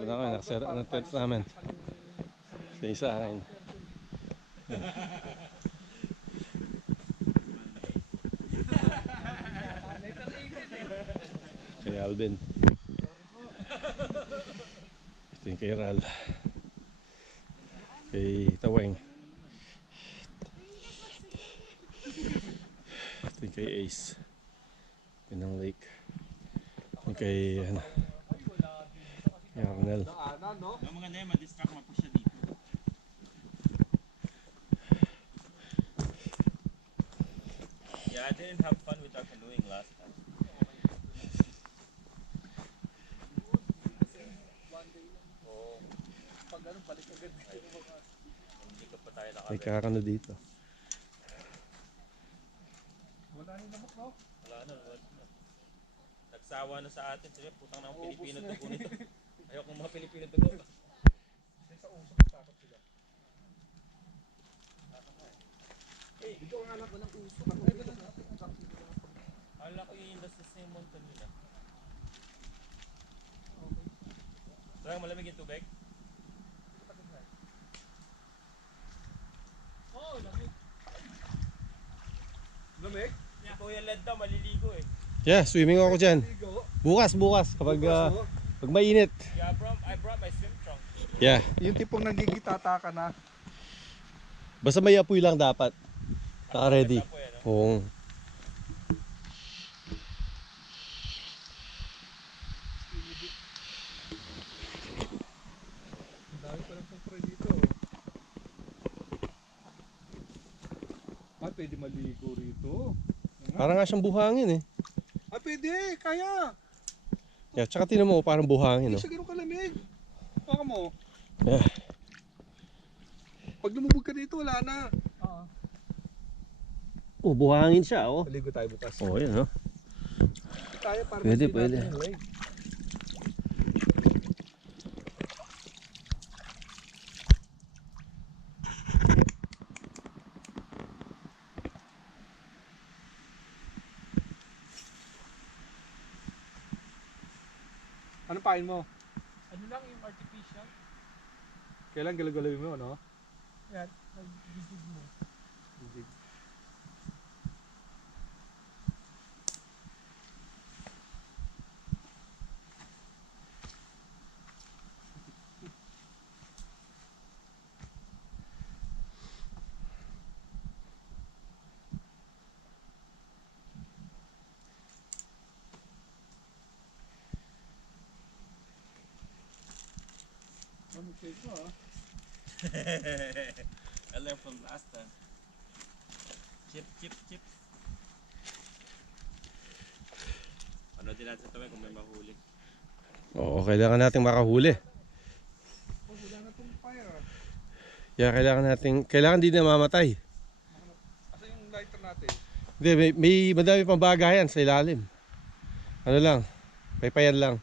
Doon ako, nakasira ng tent namin. Sa akin. Kay Alvin. Ito yung kay Ral. Kay Taweng. Ito yung kay Ace. Pinang Lake. Ito yung kay ano, kay Arnel. Ang maganda yan, ma-distract mo po siya dito. Yeah, I didn't have fun with our canoeing last time. Oo. Pag ano, balik agad. Hindi ka pa tayo May nakabalik. kakano dito. Wala na naman, no? Wala na. Nagsawa na sa atin. Sige, putang na ang Pilipino dugo nito. Ayoko ng mga Pilipino dugo. Sa usok, takot sila. Eh, hindi ko alam ko ng usok. Alam ko yung that's the same one kanina. Talagang malamig yung tubig? Oo, lamig. Lamig? Si Kuya Led daw maliligo eh. Yeah, swimming ako dyan. Bukas kapag pag mainit. Yeah, I brought my swim trunk. Yeah. Yung tipong nagigitata ka na. Basta may apoy lang dapat. Naka-ready. Apoy, ano? Oo. Ang dami pa lang pang dito. Ah, pwede maligo rito. Parang nga siyang buhangin eh. Ah, pwede. Kaya. Yeah, tsaka tinan mo parang buhangin, Hindi no? siya ganun kalamig. Baka mo. Yeah. Pag lumubog ka dito, wala na. Oh, buhangin siya, oh. Maligo tayo bukas. Oh, yan, no? Tayo para Pwede, mas pwede. natin yung leg. Anong pain mo? Ano lang yung artificial? Kailan galagalawin mo, no? Yan, nag-gigig mo. Hindi. Ano shake mo, ah? I learned from last time. Chip. Ano din natin sa tawin kung may mahuli. Oo, kailangan nating makahuli. Oh, wala na itong fire. Yeah, kailangan din na mamatay. Asa yung lighter natin? Hindi, may madami pang bagayan sa ilalim. Ano lang, paypayan lang.